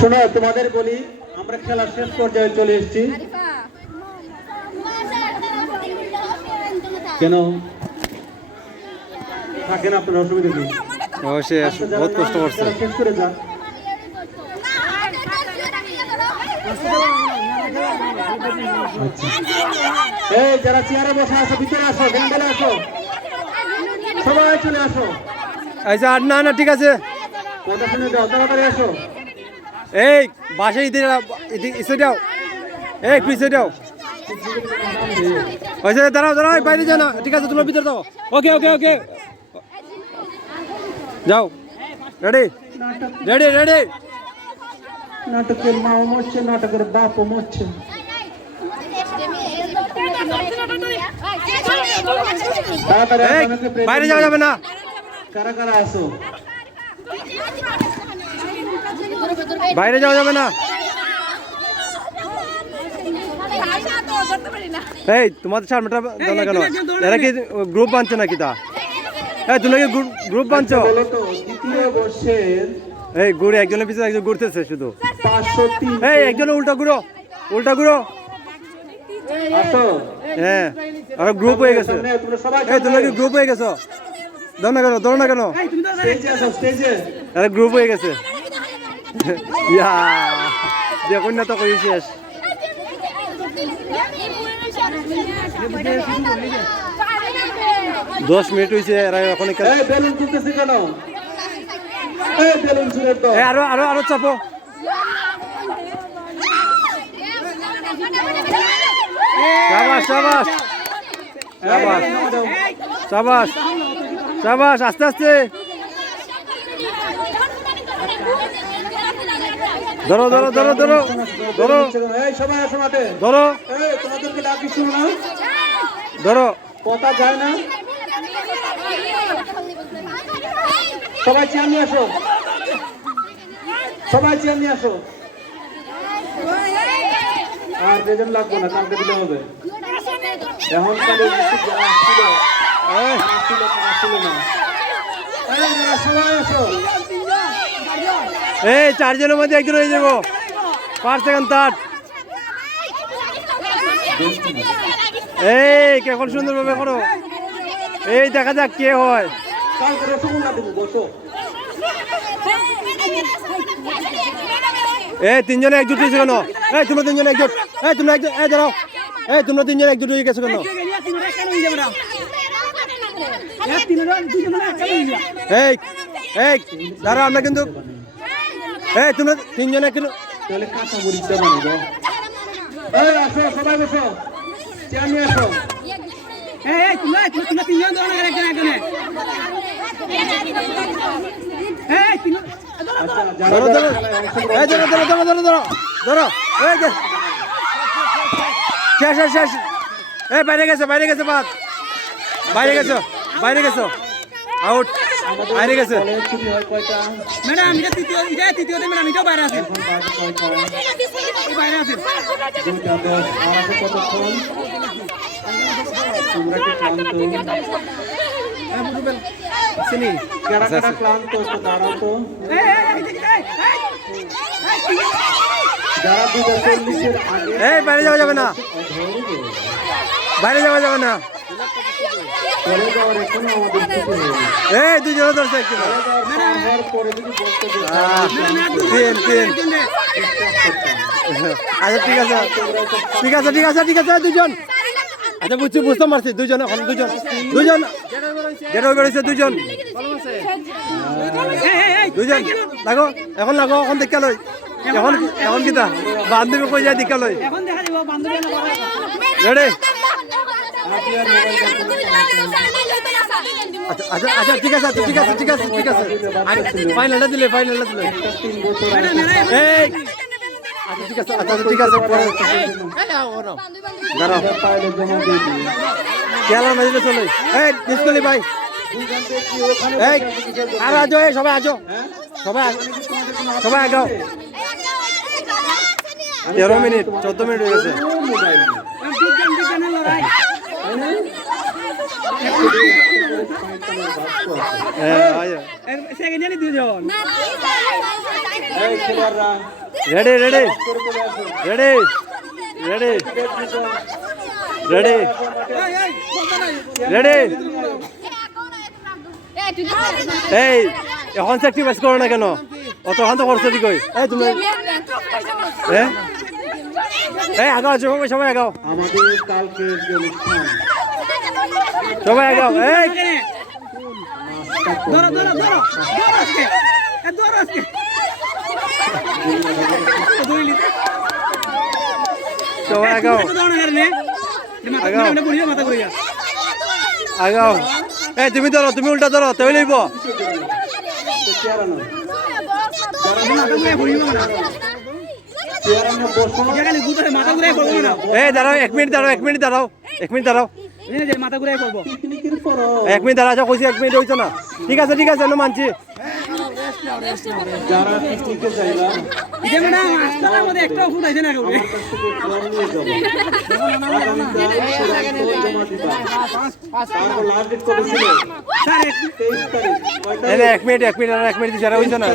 শোনো তোমাদের বলি আমরা খেলার শেষ পর্যায়ে চলে এসেছি। কেন? থাকেন আপনার অসুবিধা কি? আচ্ছা, বহুত কষ্ট করছে। শেষ করে যান এই যারা চেয়ারে বসে আসো ভিতরে আসো গ্যান্ডেলে আসো। সবাই চলে আসো। আচ্ছা না না ঠিক আছে। এই বাসে ইতে ইসে দাও এই ইসে দাও আচ্ছা দাঁড়াও দাঁড়াও বাইরে যাও না ঠিক আছে তোমরা ভিতরে দাও ওকে ওকে ওকে যাও রেডি রেডি রেডি নাটকের মাও মরছে নাটকের বাপও মরছে বাইরে যাওয়া যাবে না কারা কারা আসো বাইরে যাওয়া যাবে না। এই তোমাদের সামনেটা দাও না কেন এরা কি গ্রুপ বানছে নাকি তা? এই তুমি কি গ্রুপ বানছো? বলো তো দ্বিতীয় বর্ষের এই ঘুরে একজনের পিছনে একজন ঘুরতেছে শুধু। এই একজন উল্টা ঘুরো উল্টা ঘুরো। হ্যাঁ আর গ্রুপ হয়ে গেছে। এই তোমরা কি গ্রুপ হয়ে গেছো? দাও না কেন দাও না কেন? স্টেজে আসো স্টেজে আরে গ্রুপ হয়ে গেছে। ইয়া দেখুন না তো কই শেষ দশ মিনিট হয়েছে এরা এখন আরও আরও আরও চাপো সাবাস সাবাস সাবাস সাবাস সাবাস আস্তে আস্তে ধরো ধরো ধরো ধরো ধরো এই সবাই আসো মাঠে। ধরো। এই তোমাদেরকে ডাকি শুনো না। ধরো। কথা যায় না। সবাই চেয়ার নিয়ে আসো। সবাই চেয়ার নিয়ে আসো। আর বেজন লাগবে না কালকে দিলে হবে। এখন কালে আসছিল আসছিল না। এই সবাই আসো। এই, চারজনের মধ্যে একজন হয়ে যাব। পাঁচ সেকেন্ড, থার্ড। এই কেমন সুন্দরভাবে করো। এই, দেখা যাক কে হয়। এই, তিনজনে একজুট হয়েছে কেন? এই, তোমরা তিনজনে একজুট। এই, তোমরা একজুট এই, দাঁড়াও। এই, তোমরা তিনজনে একজুট হয়ে গেছো কেন? এই এই, দাঁড়াও, আমরা কিন্তু এই তোমরা তিনজনে কিন্তু তাহলে কাঁচা মরিচ দেবো এই আসো সবাই বসো। চেয়ার নিয়ে আসো। আচ্ছা যারা ধরো ধরো। এই ধরো ধরো ধরো ধরো ধরো। ধরো। এই যে। শেষ শেষ শেষ। এই বাইরে গেছে বাইরে গেছে বাদ। বাইরে গেছো বাইরে গেছো। আউট বাইরে গেছে হয় ম্যাডাম এটা তৃতীয় এটা তৃতীয়তে ম্যাডাম এটাও বাইরে আছে বাইরে আছে কতক্ষণ তোমরা কি ক্লান্ত চিনি কারা কারা ক্লান্ত একটু দাঁড়াও তো যারা দু হাজার চল্লিশের আগে এই বাইরে যাওয়া যাবে না বাইরে যাওয়া যাবে না। এই দুজনে ধরছে তিন তিন আচ্ছা ঠিক আছে। ঠিক আছে ঠিক আছে ঠিক আছে দুজন। আচ্ছা বুঝছি বুঝতে পারছি। দুজন এখন দুজন। দুজন। যেটা করেছে দুজন। দুজন। লাগো এখন লাগো এখন দেখা লই। এখন এখন কিতা বান্ধবী কই যায় দেখা লই। রেডি? আচ্ছা আচ্ছা আচ্ছা ঠিক আছে আচ্ছা, ঠিক আছে ঠিক আছে ঠিক আছে ফাইনালটা দিলে ফাইনালটা দিলে এই আচ্ছা ঠিক আছে আচ্ছা ঠিক আছে পরে দাঁড়াও খেলার মাঝে ভাই এই আর আজো এই সবাই আজো সবাই সবাই আগাও তেরো মিনিট চোদ্দ মিনিট হয়ে গেছে মোবাইল বিজ্ঞান বিজ্ঞানের হ্যাঁ আয় সেকেন্ড জানি দুজন এই খেলোয়াড়রা ready ready ready ready ready ready এই এখন চাকরি বাস করো না কেন? অত শান্ত করছ কি কই? এই তুমি হ্যাঁ? এই আগাও সবাই সবাই আগাও। আমাদের কালকের যে অনুষ্ঠান সবাই আগাও এই ধরো ধরো ধরো ধরো আজকে। এ ধরো আজকে। সবাই আগাও আগাও। এই তুমি ধরো তুমি উল্টা ধরো তৈ লইব। এই দাঁড়াও এক মিনিট দাঁড়াও এক মিনিট দাঁড়াও এক মিনিট দাঁড়াও। মাথা ঘুরে করব এক মিনিট দাঁড়াও কইছি এক মিনিট হইতো না। ঠিক আছে ঠিক আছে মানছি। না স্যার এক মিনিট এক মিনিট আর এক মিনিট যারা হইতো না।